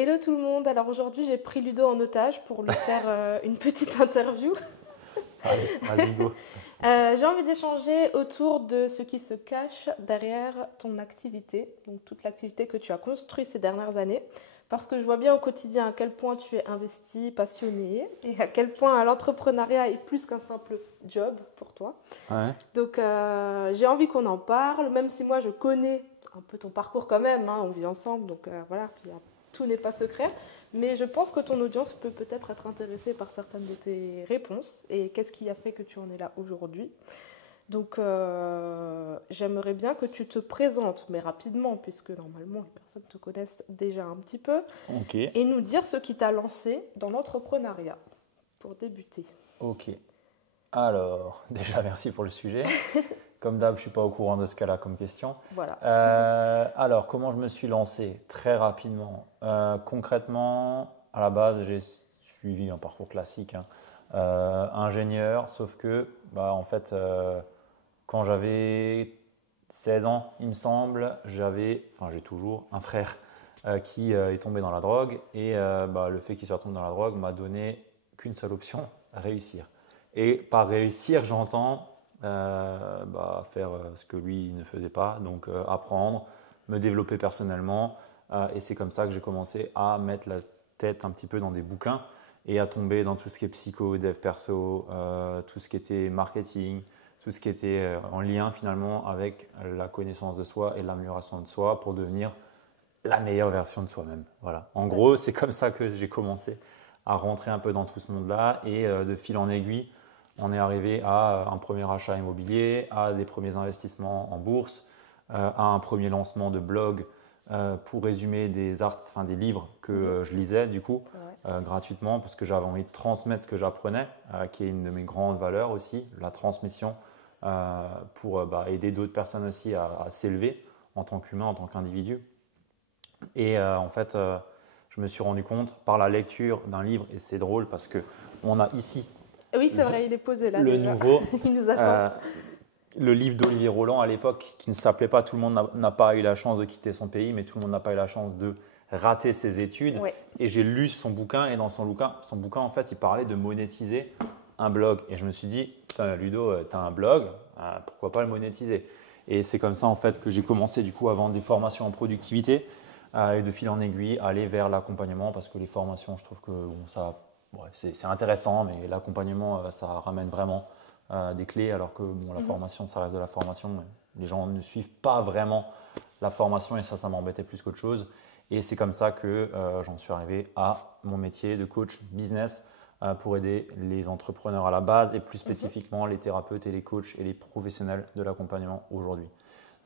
Hello tout le monde, alors aujourd'hui j'ai pris Ludo en otage pour lui faire une petite interview. Allez, vas-y, go. J'ai envie d'échanger autour de ce qui se cache derrière ton activité, donc toute l'activité que tu as construite ces dernières années, parce que je vois bien au quotidien à quel point tu es investi, passionné, et à quel point l'entrepreneuriat est plus qu'un simple job pour toi. Ouais. Donc j'ai envie qu'on en parle, même si moi je connais un peu ton parcours quand même, hein, on vit ensemble, donc voilà, puis, tout n'est pas secret. Mais je pense que ton audience peut peut-être être intéressée par certaines de tes réponses et qu'est-ce qui a fait que tu en es là aujourd'hui. Donc j'aimerais bien que tu te présentes, mais rapidement, puisque normalement les personnes te connaissent déjà un petit peu, Ok, et nous dire ce qui t'a lancé dans l'entrepreneuriat pour débuter. ok. Alors, déjà, merci pour le sujet. Comme d'hab, je ne suis pas au courant de ce cas-là comme question. Voilà. Alors, comment je me suis lancé? Très rapidement. Concrètement, à la base, j'ai suivi un parcours classique, hein. Ingénieur, sauf que, en fait, quand j'avais 16 ans, il me semble, j'ai toujours un frère qui est tombé dans la drogue. Et le fait qu'il soit tombé dans la drogue m'a donné qu'une seule option, réussir. Et par réussir, j'entends faire ce que lui ne faisait pas, donc apprendre, me développer personnellement. Et c'est comme ça que j'ai commencé à mettre la tête un petit peu dans des bouquins et à tomber dans tout ce qui est psycho, dev perso, tout ce qui était marketing, tout ce qui était en lien finalement avec la connaissance de soi et l'amélioration de soi pour devenir la meilleure version de soi-même. Voilà. En gros, c'est comme ça que j'ai commencé à rentrer un peu dans tout ce monde-là et de fil en aiguille, on est arrivé à un premier achat immobilier, à des premiers investissements en bourse, à un premier lancement de blog pour résumer des livres que je lisais du coup gratuitement parce que j'avais envie de transmettre ce que j'apprenais, qui est une de mes grandes valeurs aussi, la transmission pour aider d'autres personnes aussi à s'élever en tant qu'humain, en tant qu'individu. Et en fait, je me suis rendu compte par la lecture d'un livre, et c'est drôle parce que on a ici Oui, c'est le, vrai, il est posé là le déjà. nouveau, Il nous attend. euh, le livre d'Olivier Roland à l'époque qui ne s'appelait pas Tout le monde n'a pas eu la chance de quitter son pays, mais tout le monde n'a pas eu la chance de rater ses études. Ouais. Et j'ai lu son bouquin, et dans son bouquin, en fait, il parlait de monétiser un blog. Et je me suis dit, putain, Ludo, tu as un blog, pourquoi pas le monétiser? Et c'est comme ça, en fait, que j'ai commencé du coup à vendre des formations en productivité et de fil en aiguille, aller vers l'accompagnement parce que les formations, je trouve que c'est intéressant, mais l'accompagnement, ça ramène vraiment des clés, alors que la formation, ça reste de la formation. Les gens ne suivent pas vraiment la formation et ça m'embêtait plus qu'autre chose. Et c'est comme ça que j'en suis arrivé à mon métier de coach business pour aider les entrepreneurs à la base et plus spécifiquement les thérapeutes et les coachs et les professionnels de l'accompagnement aujourd'hui.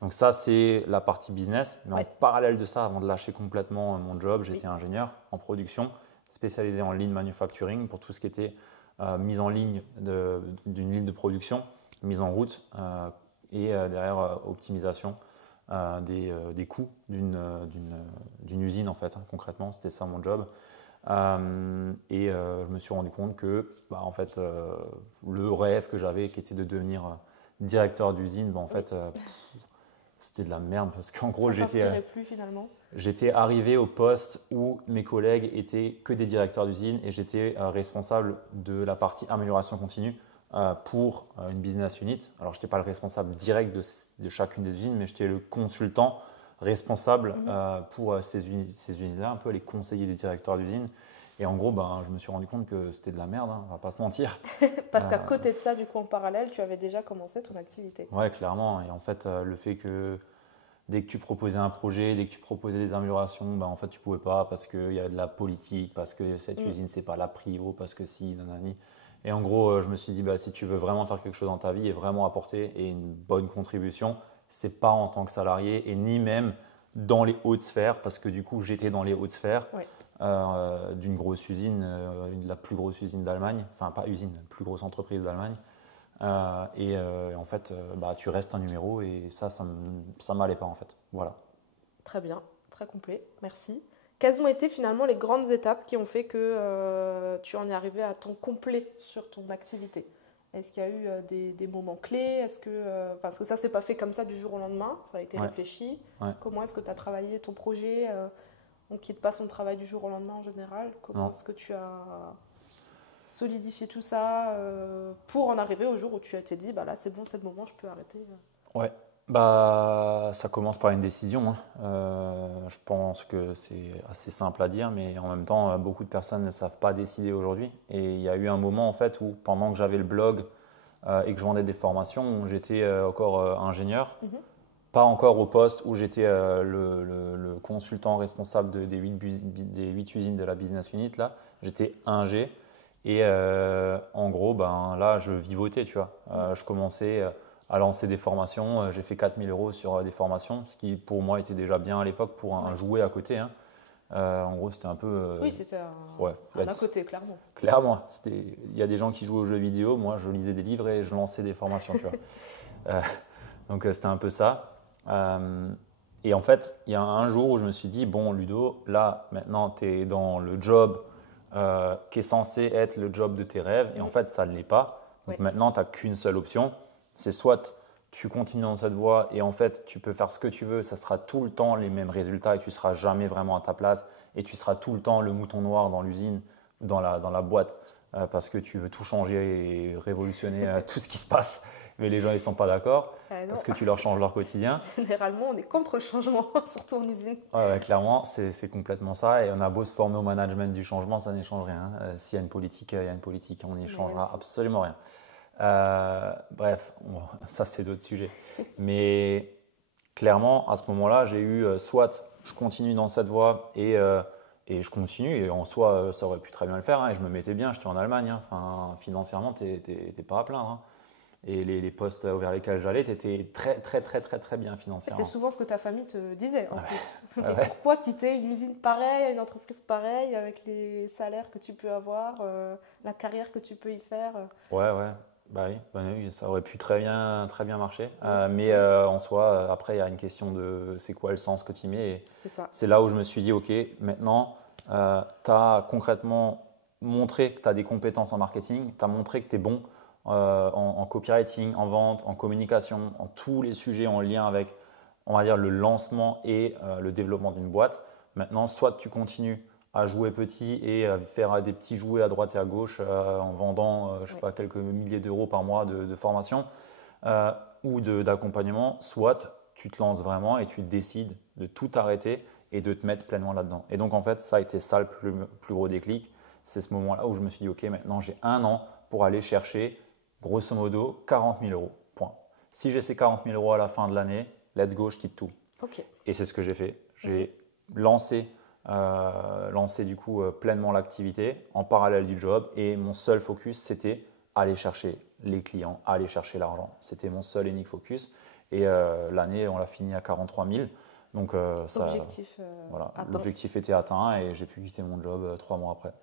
Donc ça, c'est la partie business. Mais en parallèle de ça, avant de lâcher complètement mon job, j'étais ingénieur en production, spécialisé en lean manufacturing pour tout ce qui était mise en ligne d'une ligne de production, mise en route et derrière optimisation des coûts d'une usine en fait, hein, concrètement. C'était ça mon job. Je me suis rendu compte que en fait, le rêve que j'avais qui était de devenir directeur d'usine, c'était de la merde parce qu'en gros, Ça t'inspirait plus finalement? j'étais arrivé au poste où mes collègues étaient que des directeurs d'usine et j'étais responsable de la partie amélioration continue pour une business unit. Alors, je n'étais pas le responsable direct de chacune des usines, mais j'étais le consultant responsable pour ces unités-là, un peu les conseillers des directeurs d'usine. Et en gros, je me suis rendu compte que c'était de la merde, hein, on va pas se mentir. Parce qu'à côté de ça, du coup, en parallèle, tu avais déjà commencé ton activité. Ouais, clairement. Et en fait, le fait que dès que tu proposais un projet, dès que tu proposais des améliorations, en fait, tu pouvais pas parce qu'il y a de la politique, parce que cette usine, c'est pas la prio, parce que si, nanani. Et en gros, je me suis dit, si tu veux vraiment faire quelque chose dans ta vie et vraiment apporter et une bonne contribution, c'est pas en tant que salarié et ni même dans les hautes sphères, parce que du coup, j'étais dans les hautes sphères d'une grosse usine, la plus grosse usine d'Allemagne, enfin pas usine, plus grosse entreprise d'Allemagne. En fait, tu restes un numéro et ça m'allait pas en fait. Voilà. Très bien, très complet, merci. Quelles ont été finalement les grandes étapes qui ont fait que tu en es arrivé à temps complet sur ton activité? Est-ce qu'il y a eu des moments clés? Parce que ça, c'est pas fait comme ça du jour au lendemain, ça a été Ouais, réfléchi. ouais. Comment est-ce que tu as travaillé ton projet On quitte pas son travail du jour au lendemain en général. Comment Non. est-ce que tu as solidifié tout ça pour en arriver au jour où tu t'es dit, bah là c'est bon, c'est le moment, je peux arrêter. Ouais, bah ça commence par une décision, hein. Je pense que c'est assez simple à dire, mais en même temps, beaucoup de personnes ne savent pas décider aujourd'hui. Et il y a eu un moment en fait où, pendant que j'avais le blog et que je vendais des formations, où j'étais encore ingénieur, Mhm. pas encore au poste où j'étais le consultant responsable des 8 usines de la business unit là. J'étais ingé et en gros, ben là, je vivotais, tu vois. Je commençais à lancer des formations. J'ai fait 4 000 euros sur des formations, ce qui pour moi était déjà bien à l'époque pour un Ouais. jouet à côté, hein. En gros, c'était un peu. Oui, c'était Ouais, un à côté, clairement. clairement, il y a des gens qui jouaient aux jeux vidéo. Moi, je lisais des livres et je lançais des formations, tu vois. Euh, donc, c'était un peu ça. Euh, et en fait, il y a un jour où je me suis dit, bon, Ludo, là, maintenant, tu es dans le job qui est censé être le job de tes rêves. Et en fait, ça ne l'est pas. Donc Oui. maintenant, tu n'as qu'une seule option. C'est soit tu continues dans cette voie et en fait, tu peux faire ce que tu veux. Ça sera tout le temps les mêmes résultats et tu ne seras jamais vraiment à ta place. Et tu seras tout le temps le mouton noir dans l'usine, dans la boîte, parce que tu veux tout changer et révolutionner tout ce qui se passe. Mais les gens, ils ne sont pas d'accord Non. parce que tu leur changes leur quotidien. Généralement, on est contre le changement, surtout en usine. Ouais, clairement, c'est complètement ça. Et on a beau se former au management du changement, ça n'y change rien. S'il y a une politique, il y a une politique. On n'y changera absolument rien. Bref, ça c'est d'autres sujets. Mais clairement, à ce moment-là, j'ai eu soit je continue dans cette voie et je continue. Et en soi, ça aurait pu très bien le faire, hein, et je me mettais bien. J'étais en Allemagne, hein. Enfin, financièrement, t'es pas à plaindre, hein. Et les postes vers lesquels j'allais, tu étais très, très, très, très, très bien financièrement. C'est souvent ce que ta famille te disait en plus. Ouais, Mais ouais. pourquoi quitter une usine pareille, une entreprise pareille, avec les salaires que tu peux avoir, la carrière que tu peux y faire Ouais, ouais. Bah oui, ça aurait pu très bien marcher. Mais Oui. en soi, après, il y a une question de c'est quoi le sens que tu y mets. Et C'est ça. c'est là où je me suis dit, OK, maintenant, tu as concrètement montré que tu as des compétences en marketing, tu as montré que tu es bon en copywriting, en vente, en communication, en tous les sujets en lien avec, on va dire, le lancement et le développement d'une boîte. Maintenant, soit tu continues à jouer petit et faire des petits jouets à droite et à gauche en vendant, je sais Oui. pas, quelques milliers d'euros par mois de formation euh, ou d'accompagnement, soit tu te lances vraiment et tu décides de tout arrêter et de te mettre pleinement là-dedans. Et donc en fait, ça a été ça le plus gros déclic. C'est ce moment-là où je me suis dit, OK, maintenant j'ai un an pour aller chercher grosso modo 40 000 euros. Point. Si j'ai ces 40 000 euros à la fin de l'année, let's go, je quitte tout. Ok. Et c'est ce que j'ai fait. J'ai lancé du coup pleinement l'activité en parallèle du job et mon seul focus c'était aller chercher les clients, aller chercher l'argent. C'était mon seul et unique focus et l'année on l'a fini à 43 000. Donc Objectif voilà, atteint. l'objectif était atteint et j'ai pu quitter mon job 3 mois après.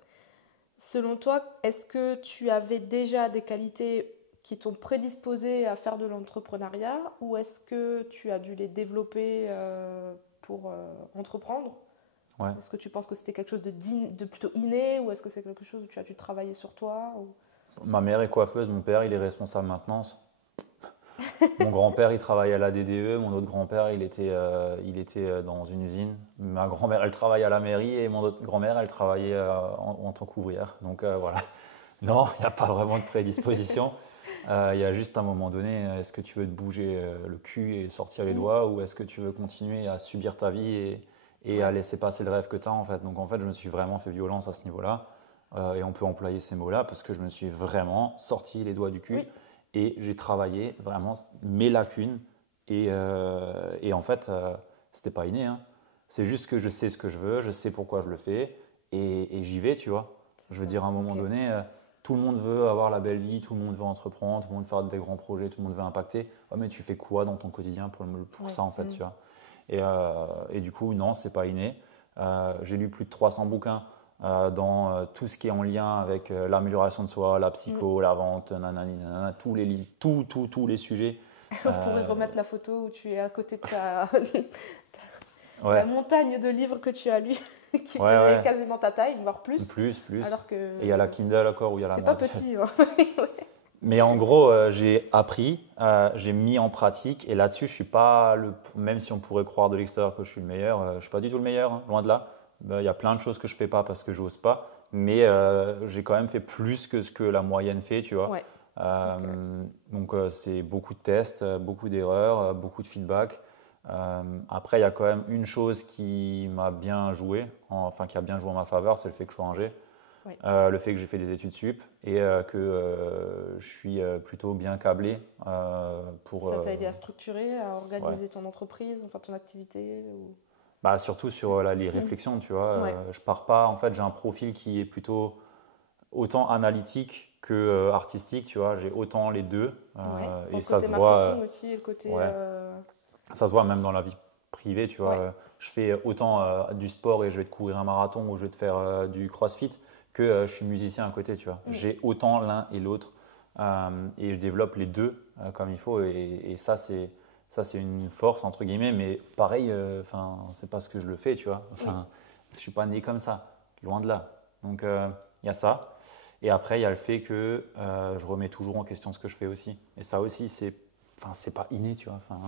Selon toi, est-ce que tu avais déjà des qualités qui t'ont prédisposé à faire de l'entrepreneuriat ou est-ce que tu as dû les développer pour entreprendre? Ouais. Est-ce que tu penses que c'était quelque chose de plutôt inné ou est-ce que c'est quelque chose où tu as dû travailler sur toi Ma mère est coiffeuse, mon père il est responsable maintenance. Mon grand-père, il travaillait à la DDE. Mon autre grand-père, il était dans une usine. Ma grand-mère, elle travaille à la mairie et mon autre grand-mère, elle travaillait en tant qu'ouvrière. Donc voilà. Non, il n'y a pas vraiment de prédisposition. Il y a juste un moment donné, est-ce que tu veux te bouger le cul et sortir les doigts ou est-ce que tu veux continuer à subir ta vie et à laisser passer le rêve que tu as en fait. Donc en fait, je me suis vraiment fait violence à ce niveau-là. Et on peut employer ces mots-là parce que je me suis vraiment sorti les doigts du cul. Oui. Et j'ai travaillé vraiment mes lacunes. Et en fait, c'était pas inné, hein. C'est juste que je sais ce que je veux, je sais pourquoi je le fais et j'y vais, tu vois. Je veux dire, à un moment donné, tout le monde veut avoir la belle vie, tout le monde veut entreprendre, tout le monde veut faire des grands projets, tout le monde veut impacter. Ouais, mais tu fais quoi dans ton quotidien pour ça, en fait, tu vois. Et du coup, non, c'est pas inné. J'ai lu plus de 300 bouquins dans tout ce qui est en lien avec l'amélioration de soi, la psycho, la vente, nanani, nanana, tous les livres, tous les sujets. On pourrait remettre la photo où tu es à côté de Ouais. la montagne de livres que tu as lus, qui fait Ouais. quasiment ta taille, voire plus. Plus. Alors que Et il y a la Kindle encore où il y a la t'es pas merde. petit. Ouais. Mais en gros, j'ai appris, j'ai mis en pratique et là-dessus, je suis pas même si on pourrait croire de l'extérieur que je suis le meilleur, je suis pas du tout le meilleur, hein, loin de là. il y a plein de choses que je fais pas parce que j'ose pas, mais j'ai quand même fait plus que ce que la moyenne fait, tu vois. Ouais. Ok. Donc c'est beaucoup de tests, beaucoup d'erreurs, beaucoup de feedback. Après, il y a quand même une chose qui m'a bien joué, enfin qui a bien joué en ma faveur, c'est le fait que je sois Angers. Ouais. Le fait que j'ai fait des études sup et que je suis plutôt bien câblé pour. Ça t'a aidé à structurer, à Ouais. organiser ton entreprise, enfin ton activité ou... Bah, surtout sur les réflexions, tu vois. Ouais. Je pars pas, en fait, j'ai un profil qui est plutôt autant analytique que artistique, tu vois. J'ai autant les deux Ouais. Dans et le ça côté se voit, marketing aussi et le côté... ouais, ça se voit même dans la vie privée, tu vois. Ouais. Je fais autant du sport et je vais te courir un marathon ou je vais te faire du crossfit que je suis musicien à côté, tu vois. Mm. J'ai autant l'un et l'autre et je développe les deux comme il faut et ça c'est une force entre guillemets, mais pareil, enfin c'est parce que je le fais, tu vois. Oui. Enfin, je suis pas né comme ça, loin de là. Donc il y a ça. Et après il y a le fait que je remets toujours en question ce que je fais aussi. Et ça aussi c'est pas inné, tu vois. Enfin,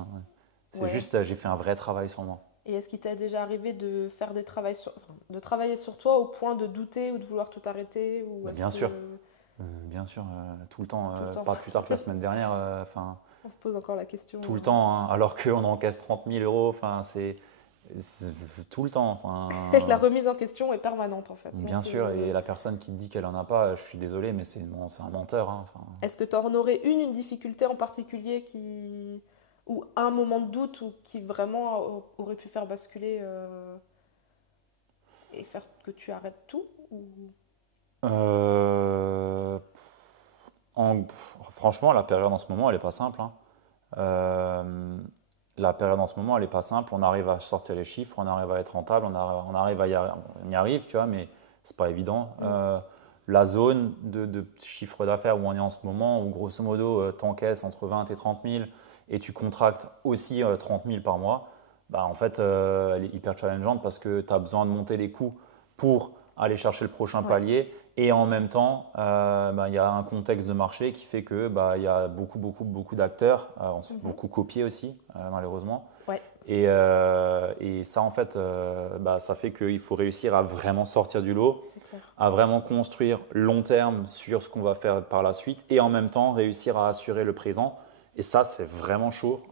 c'est Ouais. juste, j'ai fait un vrai travail sur moi. Et est-ce qu'il t'est déjà arrivé de faire de travailler sur toi au point de douter ou de vouloir tout arrêter ou Bah, est-ce bien sûr, tout le temps, tout le temps pas plus tard que la semaine dernière, enfin, on se pose encore la question tout le temps, hein, alors qu'on encaisse 30 000 euros, enfin, c'est tout le temps, La enfin, remise en question est permanente en fait. Non, bien sûr, et la personne qui te dit qu'elle en a pas, je suis désolé, mais c'est un menteur, hein, enfin. Est-ce que tu en aurais une difficulté en particulier ou un moment de doute ou qui vraiment aurait pu faire basculer et faire que tu arrêtes tout ou... Euh, Franchement, la période en ce moment, elle est pas simple, hein. Euh, la période en ce moment, elle est pas simple. On arrive à sortir les chiffres, on arrive à être rentable, on arrive on y arrive, tu vois, mais c'est pas évident. Mm. La zone de chiffre d'affaires où on est en ce moment, où grosso modo, tu encaisses entre 20 et 30 000 et tu contractes aussi 30 000 par mois, bah, en fait, elle est hyper challengeante parce que tu as besoin de monter les coûts pour aller chercher le prochain Ouais. palier. Et en même temps, bah, il y a un contexte de marché qui fait que bah, il y a beaucoup d'acteurs. On se fait Mhm. beaucoup copier aussi, malheureusement. Ouais, Et ça, en fait, bah, ça fait qu'il faut réussir à vraiment sortir du lot, c'est clair. à vraiment construire long terme sur ce qu'on va faire par la suite et en même temps réussir à assurer le présent. Et ça, c'est vraiment chaud.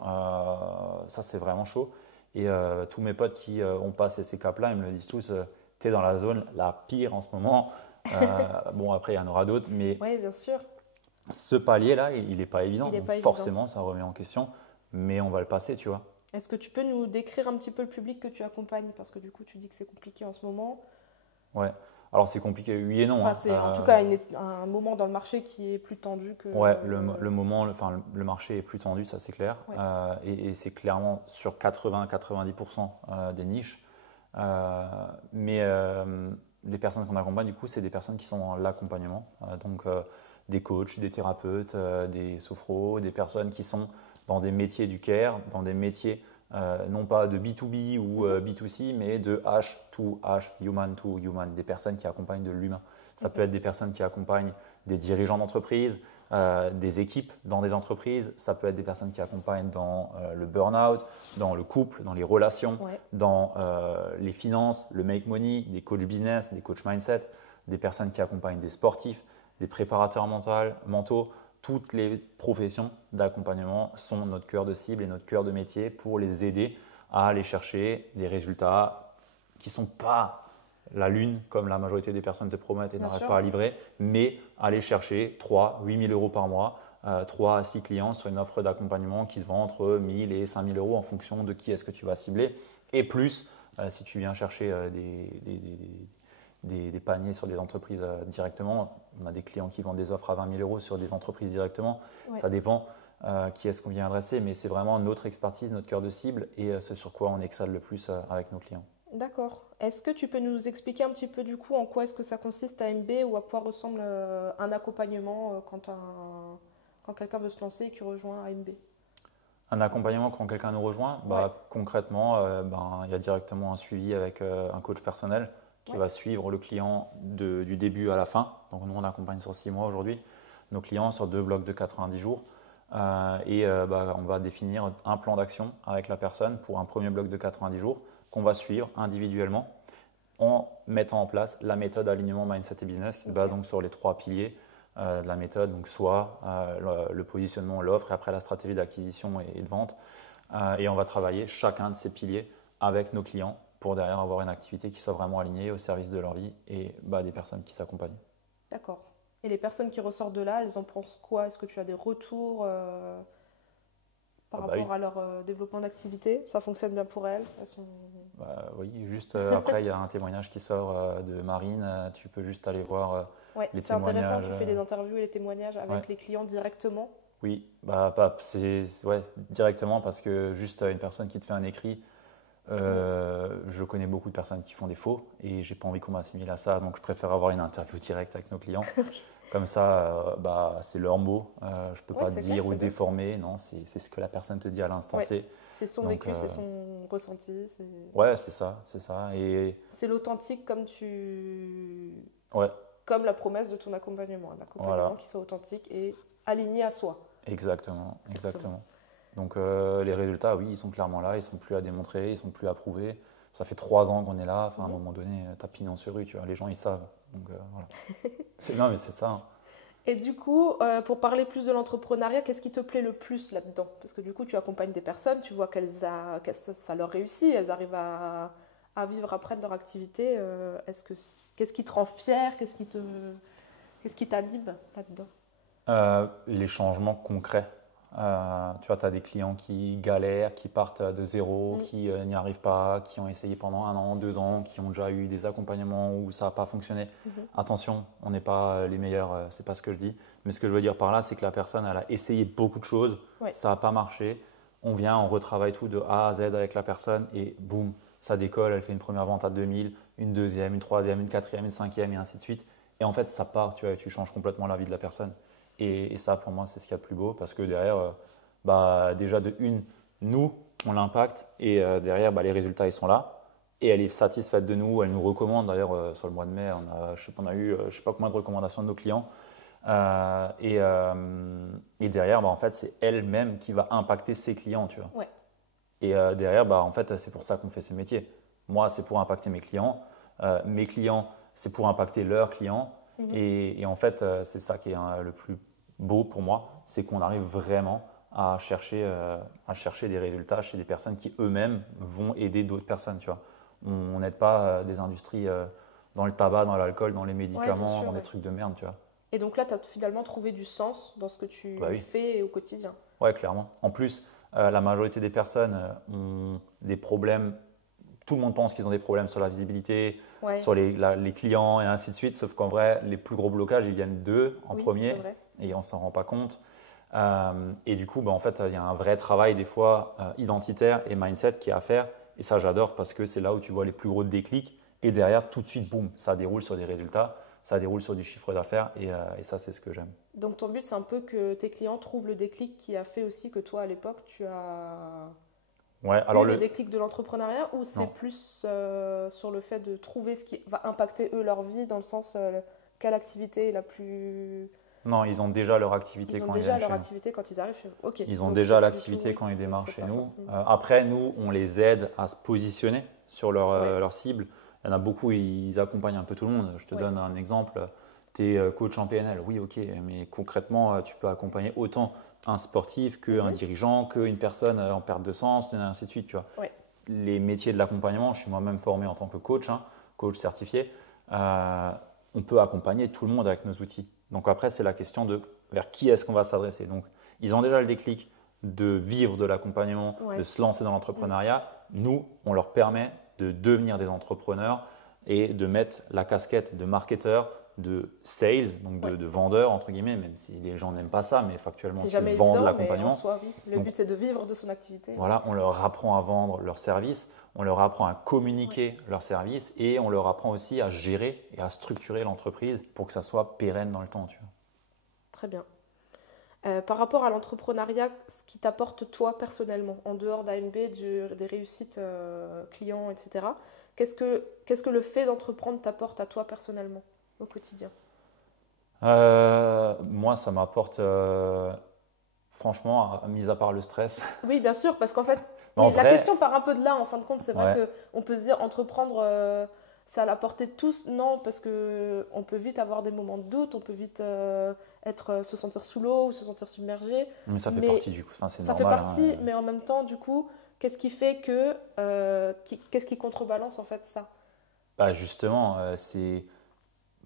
Ça, c'est vraiment chaud. Et tous mes potes qui ont passé ces caps-là, ils me le disent tous, tu es dans la zone la pire en ce moment. Bon, après, il y en aura d'autres, mais Oui, bien sûr. ce palier-là, il n'est pas évident. Il n'est Donc pas évident. forcément, ça remet en question, mais on va le passer, tu vois. Est-ce que tu peux nous décrire un petit peu le public que tu accompagnes? Parce que du coup, tu dis que c'est compliqué en ce moment. Ouais. Alors, c'est compliqué, oui et non, Enfin, hein. c'est en tout cas un moment dans le marché qui est plus tendu que... Ouais, le moment, enfin, le marché est plus tendu, ça c'est clair. Ouais. Et c'est clairement sur 80-90% des niches. Mais les personnes qu'on accompagne, du coup, c'est des personnes qui sont dans l'accompagnement. Donc, des coachs, des thérapeutes, des sophros, des personnes qui sont dans des métiers du care, dans des métiers non pas de B2B ou Mhm. B2C, mais de H to H, human to human, des personnes qui accompagnent de l'humain. Ça peut Mhm. être des personnes qui accompagnent des dirigeants d'entreprise, des équipes dans des entreprises, ça peut être des personnes qui accompagnent dans le burn-out, dans le couple, dans les relations, Ouais. dans les finances, le make money, des coachs business, des coachs mindset, des personnes qui accompagnent des sportifs, des préparateurs mentaux. Toutes les professions d'accompagnement sont notre cœur de cible et notre cœur de métier pour les aider à aller chercher des résultats qui ne sont pas la lune, comme la majorité des personnes te promettent et Bien n'arrêtent sûr. pas à livrer, mais aller chercher 3 8 000 euros par mois, 3 à 6 clients sur une offre d'accompagnement qui se vend entre 1 000 et 5 000 euros en fonction de qui est-ce que tu vas cibler. Et plus, si tu viens chercher des paniers sur des entreprises directement, on a des clients qui vendent des offres à 20 000 euros sur des entreprises directement, Ouais. ça dépend qui est-ce qu'on vient adresser, mais c'est vraiment notre expertise, notre cœur de cible et ce sur quoi on excelle le plus avec nos clients. D'accord. Est-ce que tu peux nous expliquer un petit peu du coup en quoi est-ce que ça consiste AMB ou à quoi ressemble un accompagnement quand quelqu'un veut se lancer et qui rejoint AMB? Un accompagnement quand quelqu'un nous rejoint, Ouais, bah, concrètement, il y a directement un suivi avec un coach personnel qui ouais, va suivre le client du début à la fin. Donc nous, on accompagne sur 6 mois aujourd'hui nos clients sur 2 blocs de 90 jours. On va définir un plan d'action avec la personne pour un premier bloc de 90 jours qu'on va suivre individuellement. en mettant en place la méthode alignement, mindset et business qui se base donc sur les 3 piliers de la méthode, donc soit le positionnement, l'offre et après la stratégie d'acquisition et de vente. Et on va travailler chacun de ces piliers avec nos clients pour derrière avoir une activité qui soit vraiment alignée au service de leur vie et des personnes qui s'accompagnent. D'accord. Et les personnes qui ressortent de là, elles en pensent quoi? Est-ce que tu as des retours par Oui. rapport à leur développement d'activité? Ça fonctionne bien pour elles? Oui, juste après, il y a un témoignage qui sort de Marine. Tu peux juste aller voir Ouais, les c'est intéressant, témoignages. tu fais les interviews et les témoignages avec Ouais. les clients directement. Oui, directement parce que juste une personne qui te fait un écrit, je connais beaucoup de personnes qui font des faux et j'ai pas envie qu'on m'assimile à ça, donc je préfère avoir une interview directe avec nos clients. Ok. Comme ça, c'est leur mot, je peux Ouais, pas c'est dire clair, ou c'est bien. déformer, non, c'est ce que la personne te dit à l'instant Ouais, T. c'est son Donc, vécu, c'est son ressenti, ouais, c'est ça. Et c'est l'authentique comme tu... ouais, comme la promesse de ton accompagnement. Un accompagnement voilà, qui soit authentique et aligné à soi. exactement. Donc les résultats, oui, ils sont clairement là, ils sont plus à démontrer, ils sont plus à prouver. Ça fait 3 ans qu'on est là, enfin à un moment donné, t'as pignon sur rue, tu vois, les gens ils savent. Donc voilà. Non mais c'est ça, hein. Et du coup, pour parler plus de l'entrepreneuriat, qu'est-ce qui te plaît le plus là-dedans? Parce que du coup, tu accompagnes des personnes, tu vois que ça leur réussit, elles arrivent à vivre après de leur activité. Qu'est-ce qui te rend fier? Qu'est-ce qui t'anime là-dedans? Les changements concrets. Tu vois, tu as des clients qui galèrent, qui partent de zéro, Mm. qui n'y arrivent pas, qui ont essayé pendant 1 an, 2 ans, qui ont déjà eu des accompagnements où ça n'a pas fonctionné. Mhm. Attention, on n'est pas les meilleurs, c'est pas ce que je dis. Mais ce que je veux dire par là, c'est que la personne, elle a essayé beaucoup de choses, Ouais. ça n'a pas marché. On vient, on retravaille tout de A à Z avec la personne et boum, ça décolle. Elle fait une première vente à 2000, une deuxième, une troisième, une quatrième, une cinquième et ainsi de suite. Et en fait, ça part, tu vois, et tu changes complètement la vie de la personne. Et ça, pour moi, c'est ce qu'il y a de plus beau parce que derrière, déjà de une, nous, on l'impacte et derrière, les résultats, ils sont là. Et elle est satisfaite de nous, elle nous recommande. D'ailleurs, sur le mois de mai, on a eu je sais pas combien de recommandations de nos clients. Et derrière, en fait, c'est elle-même qui va impacter ses clients, tu vois. Ouais. Et derrière, en fait, c'est pour ça qu'on fait ces métiers. Moi, c'est pour impacter mes clients. Mes clients, c'est pour impacter leurs clients. Mhm. Et en fait, c'est ça qui est le plus beau pour moi, c'est qu'on arrive vraiment à chercher des résultats chez des personnes qui eux-mêmes vont aider d'autres personnes. Tu vois. On n'aide pas des industries dans le tabac, dans l'alcool, dans les Ouais, bien médicaments, sûr, dans des ouais. trucs de merde. Tu vois. Et donc là, tu as finalement trouvé du sens dans ce que Bah tu oui, fais au quotidien. ouais, clairement. En plus, la majorité des personnes ont des problèmes. Tout le monde pense qu'ils ont des problèmes sur la visibilité, Ouais, sur les clients et ainsi de suite, sauf qu'en vrai, les plus gros blocages, ils viennent d'eux en oui, c'est premier vrai. et on ne s'en rend pas compte. Et du coup, en fait, il y a un vrai travail des fois identitaire et mindset qui est à faire. Et ça, j'adore parce que c'est là où tu vois les plus gros déclics. Et derrière, tout de suite, boum, ça déroule sur des résultats, ça déroule sur du chiffre d'affaires. Et ça, c'est ce que j'aime. Donc ton but, c'est un peu que tes clients trouvent le déclic qui a fait aussi que toi, à l'époque, tu as Ouais, eu alors le déclic de l'entrepreneuriat, ou c'est non, plus sur le fait de trouver ce qui va impacter eux leur vie, dans le sens quelle activité est la plus... non, ils ont déjà leur activité Ils ont quand ils déjà viennent leur chez nous. activité quand ils arrivent chez eux. Ok, Ils ont donc c'est déjà pas du tout, l'activité oui, quand ils démarrent c'est chez pas nous. forcément. Après, nous, on les aide à se positionner sur Ouais, leur cible. Il y en a beaucoup, ils accompagnent un peu tout le monde. Je te ouais, donne un exemple. Tu es coach en PNL. Oui, ok, mais concrètement, tu peux accompagner autant un sportif qu'un mhm, dirigeant, qu'une personne en perte de sens, et ainsi de suite. Tu vois. ouais, Les métiers de l'accompagnement, je suis moi-même formé en tant que coach, hein, coach certifié. euh, on peut accompagner tout le monde avec nos outils. Donc après, c'est la question de vers qui est-ce qu'on va s'adresser. Donc, ils ont déjà le déclic de vivre de l'accompagnement, de ouais, se lancer dans mm, l'entrepreneuriat. Nous, on leur permet de devenir des entrepreneurs et de mettre la casquette de marketeur, de sales, donc ouais. de vendeur, entre guillemets, même si les gens n'aiment pas ça, mais factuellement, C'est tu jamais vends de évident, mais en l'accompagnement. soi, oui. Le Donc, but, c'est de vivre de son activité. Ouais. voilà, on leur apprend à vendre leurs services, on leur apprend à Ouais. communiquer leurs services et on leur apprend aussi à gérer et à structurer l'entreprise pour que ça soit pérenne dans le temps. Tu vois. Très bien. Par rapport à l'entrepreneuriat, ce qui t'apporte toi personnellement, en dehors d'AMB, des réussites clients, etc., qu'est-ce que le fait d'entreprendre t'apporte à toi personnellement au quotidien? Moi, ça m'apporte, franchement, mis à part le stress. Oui, bien sûr, parce qu'en fait, Mais en oui, la vrai, question part un peu de là, en fin de compte, c'est vrai ouais, qu'on peut se dire entreprendre, c'est à la portée de tous. Non, parce qu'on peut vite avoir des moments de doute, on peut vite se sentir sous l'eau ou se sentir submergé. Mais ça fait Mais partie du coup, enfin, c'est ça fait normal. partie, mais en même temps, du coup, qu'est-ce qui fait que. Qu'est-ce qui contrebalance en fait ça? Bah, justement,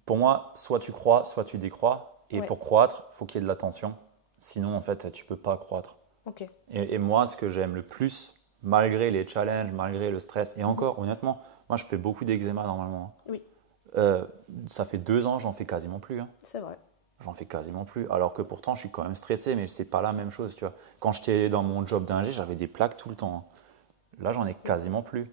pour moi, soit tu crois, soit tu décrois. Et Ouais, pour croître, il faut qu'il y ait de l'attention. Sinon, en fait, tu peux pas croître. ok. Et moi, ce que j'aime le plus, malgré les challenges, malgré le stress, et encore, honnêtement, moi, je fais beaucoup d'eczéma normalement. Oui, Euh, Ça fait 2 ans, j'en fais quasiment plus, hein. c'est vrai. J'en fais quasiment plus. Alors que pourtant, je suis quand même stressé, mais c'est pas la même chose, tu vois. Quand j'étais dans mon job d'ingé, j'avais des plaques tout le temps, hein. Là, j'en ai quasiment plus.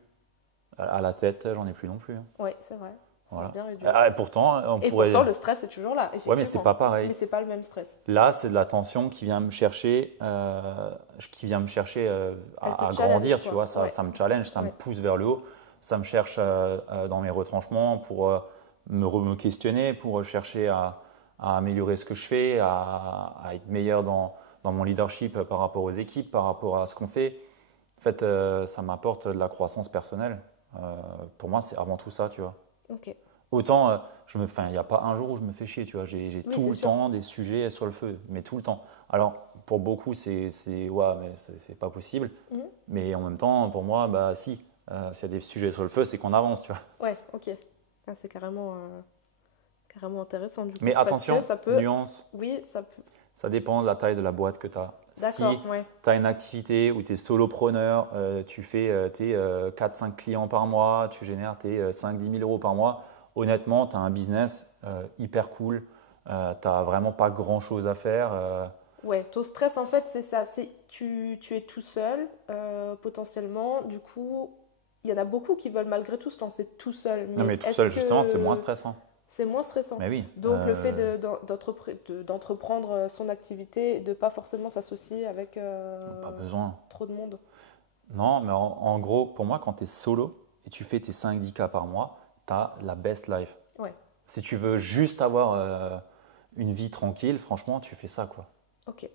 À la tête, j'en ai plus non plus, hein. Oui, c'est vrai. Ça a Voilà. bien réduit. Ah, et pourtant, on Et pourrait. pourtant, le stress est toujours là, Ouais, mais c'est effectivement. pas pareil. Mais c'est pas le même stress. Là, c'est de la tension qui vient me chercher, Elle te à challenge, grandir, tu quoi. vois. Ça, Ouais. ça me challenge, ça me Ouais. pousse vers le haut. Ça me cherche dans mes retranchements pour me questionner, pour chercher à améliorer ce que je fais, à être meilleur dans mon leadership par rapport aux équipes, par rapport à ce qu'on fait. En fait, ça m'apporte de la croissance personnelle. Pour moi, c'est avant tout ça, tu vois. Ok. Autant, il n'y a pas un jour où je me fais chier, tu vois. J'ai Oui, tout c'est le sûr. temps des sujets sur le feu, mais tout le temps. Alors, pour beaucoup, ouais, mais c'est pas possible. Mhm. Mais en même temps, pour moi, bah si. S'il y a des sujets sur le feu, c'est qu'on avance, tu vois. Ouais, ok. Ah, c'est carrément intéressant du coup. Mais Parce attention, que ça peut. nuance, Oui, ça peut. ça dépend de la taille de la boîte que tu as. D'accord, Si ouais. tu as une activité où tu es solopreneur, tu fais tes 4-5 clients par mois, tu génères tes 5-10 000 euros par mois, honnêtement, tu as un business hyper cool, tu n'as vraiment pas grand-chose à faire. Ouais, ton stress en fait, c'est ça. Tu es tout seul, potentiellement. Du coup, il y en a beaucoup qui veulent malgré tout se lancer tout seul. Non, Mais mais tout est-ce seul, justement, c'est moins que stressant. c'est moins stressant? Mais oui, Donc, le fait d'entreprendre son activité, de pas forcément s'associer avec pas besoin. trop de monde. Non, mais en gros, pour moi, quand tu es solo et tu fais tes 5-10K par mois, tu as la best life. Ouais, Si tu veux juste avoir une vie tranquille, franchement, tu fais ça, quoi. ok.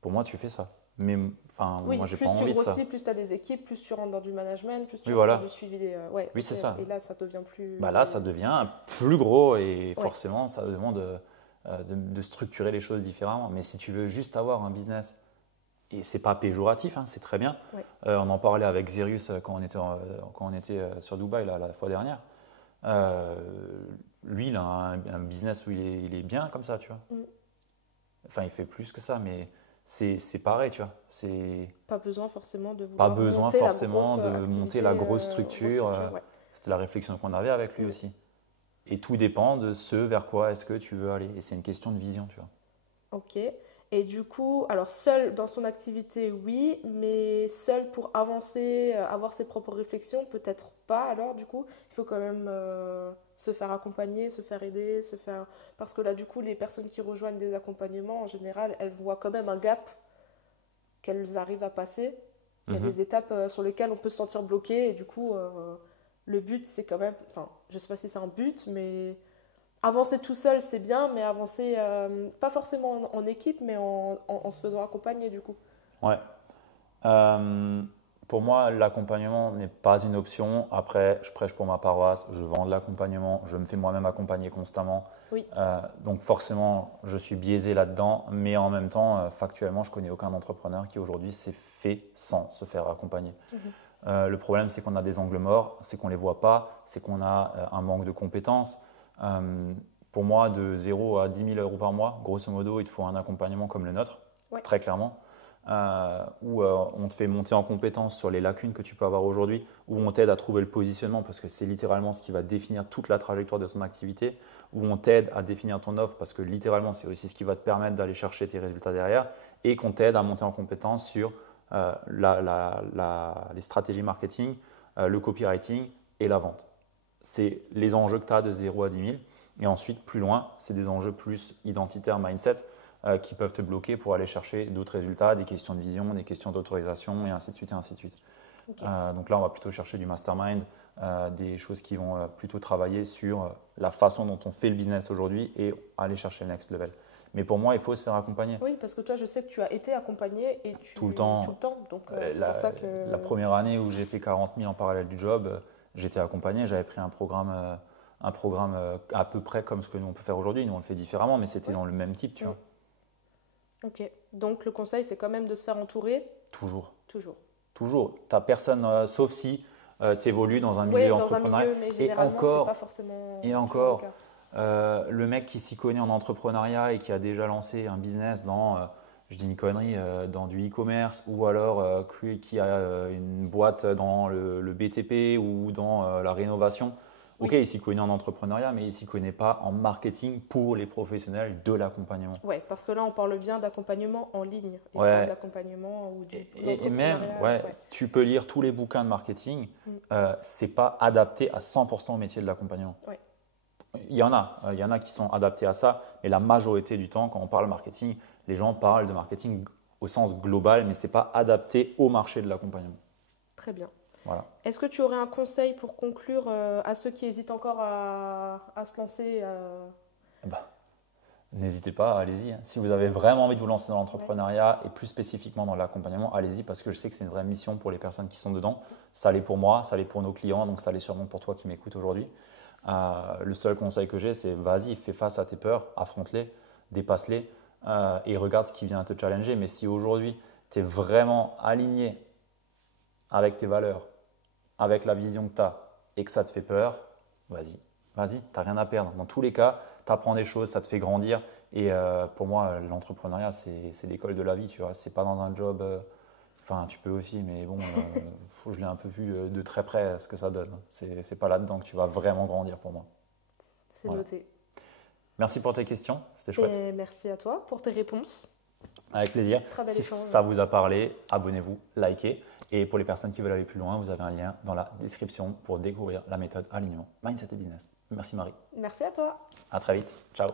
Pour moi, tu fais ça. Mais enfin, Oui, moi, j'ai pas plus tu envie de ça. grossis, plus tu as des équipes, plus tu rentres dans du management, plus tu Oui, rentres dans voilà. du suivi ouais, Oui, ok. c'est ça. Et là, ça devient plus. Bah là, ça devient plus gros et Ouais. forcément, ça demande de structurer les choses différemment. Mais si tu veux juste avoir un business, et c'est pas péjoratif, hein, c'est très bien. Ouais. On en parlait avec Zerius quand on était sur Dubaï la fois dernière. Euh, Lui, il a un business où il est bien comme ça, tu vois. Mm. Enfin, il fait plus que ça, mais c'est pareil, tu vois. C'est Pas besoin forcément de pas vouloir besoin monter la forcément grosse de monter activité, la grosse structure. ouais. C'était la réflexion qu'on avait avec lui Mm. aussi. Et tout dépend de ce vers quoi est-ce que tu veux aller. Et c'est une question de vision, tu vois. Ok. Et du coup, alors seul dans son activité, oui, mais seul pour avancer, avoir ses propres réflexions, peut-être pas. Alors, du coup, il faut quand même se faire accompagner, se faire aider, se faire. Parce que là, du coup, les personnes qui rejoignent des accompagnements, en général, elles voient quand même un gap qu'elles arrivent à passer. Il y a Mhm. des étapes sur lesquelles on peut se sentir bloqué, et du coup, le but, c'est quand même. Enfin, je sais pas si c'est un but, mais avancer tout seul, c'est bien, mais avancer pas forcément en équipe, mais en se faisant accompagner du coup. Ouais. Euh, pour moi, l'accompagnement n'est pas une option. Après, je prêche pour ma paroisse, je vends de l'accompagnement, je me fais moi-même accompagner constamment. Oui, Donc forcément, je suis biaisé là-dedans, mais en même temps, factuellement, je connais aucun entrepreneur qui aujourd'hui s'est fait sans se faire accompagner. mhm, Le problème, c'est qu'on a des angles morts, c'est qu'on ne les voit pas, c'est qu'on a un manque de compétences. Euh, pour moi, de 0 à 10 000 euros par mois, grosso modo, il te faut un accompagnement comme le nôtre, ouais, très clairement, où on te fait monter en compétences sur les lacunes que tu peux avoir aujourd'hui, où on t'aide à trouver le positionnement, parce que c'est littéralement ce qui va définir toute la trajectoire de ton activité, où on t'aide à définir ton offre, parce que littéralement, c'est aussi ce qui va te permettre d'aller chercher tes résultats derrière, et qu'on t'aide à monter en compétences sur les stratégies marketing, le copywriting et la vente. C'est les enjeux que tu as de 0 à 10 000. Et ensuite, plus loin, c'est des enjeux plus identitaires, mindset, qui peuvent te bloquer pour aller chercher d'autres résultats, des questions de vision, des questions d'autorisation, et ainsi de suite, et ainsi de suite. ok, Donc là, on va plutôt chercher du mastermind, des choses qui vont plutôt travailler sur la façon dont on fait le business aujourd'hui et aller chercher le next level. Mais pour moi, il faut se faire accompagner. oui, parce que toi, je sais que tu as été accompagné et Tout le temps. tout le temps, donc c'est La, pour ça que la première année où j'ai fait 40 000 en parallèle du job, j'étais accompagné, j'avais pris un programme à peu près comme ce que nous on peut faire aujourd'hui. Nous on le fait différemment, mais c'était dans le même type, tu vois. Ok. Donc le conseil, c'est quand même de se faire entourer. Toujours. Toujours. Toujours. Tu n'as personne, sauf si tu évolues dans un Oui, milieu dans un entrepreneurial. milieu, mais Et généralement, c'est encore, pas forcément et toujours encore, le cas. le mec qui s'y connaît en entrepreneuriat et qui a déjà lancé un business dans, je dis une connerie, dans du e-commerce ou alors qui a une boîte dans le BTP ou dans la rénovation. Ok, Oui. il s'y connaît en entrepreneuriat, mais il ne s'y connaît pas en marketing pour les professionnels de l'accompagnement. Ouais, parce que là, on parle bien d'accompagnement en ligne et pas Ouais, d'accompagnement ou et même, d'entrepreneuriat. ouais, Ouais. tu peux lire tous les bouquins de marketing, c'est pas adapté à 100% au métier de l'accompagnement. Ouais. Il y en a qui sont adaptés à ça, mais la majorité du temps, quand on parle marketing, les gens parlent de marketing au sens global, mais ce n'est pas adapté au marché de l'accompagnement. Très bien. Voilà. Est-ce que tu aurais un conseil pour conclure à ceux qui hésitent encore à se lancer Bah, n'hésitez pas, allez-y. Si vous avez vraiment envie de vous lancer dans l'entrepreneuriat et plus spécifiquement dans l'accompagnement, allez-y parce que je sais que c'est une vraie mission pour les personnes qui sont dedans. Ça l'est pour moi, ça l'est pour nos clients, donc ça l'est sûrement pour toi qui m'écoutes aujourd'hui. Le seul conseil que j'ai, c'est vas-y, fais face à tes peurs, affronte-les, dépasse-les et regarde ce qui vient te challenger. Mais si aujourd'hui, tu es vraiment aligné avec tes valeurs, avec la vision que tu as et que ça te fait peur, vas-y, tu n'as rien à perdre. Dans tous les cas, tu apprends des choses, ça te fait grandir. Et pour moi, l'entrepreneuriat, c'est l'école de la vie. Tu vois, c'est pas dans un job. Enfin, tu peux aussi, mais bon, je l'ai un peu vu de très près ce que ça donne. C'est pas là-dedans que tu vas vraiment grandir pour moi. C'est noté. Merci pour tes questions, c'était chouette. Et merci à toi pour tes réponses. Avec plaisir. Très bel Si échange. ça vous a parlé, abonnez-vous, likez. Et pour les personnes qui veulent aller plus loin, vous avez un lien dans la description pour découvrir la méthode alignement, mindset et business. Merci Marie. Merci à toi. À très vite. Ciao.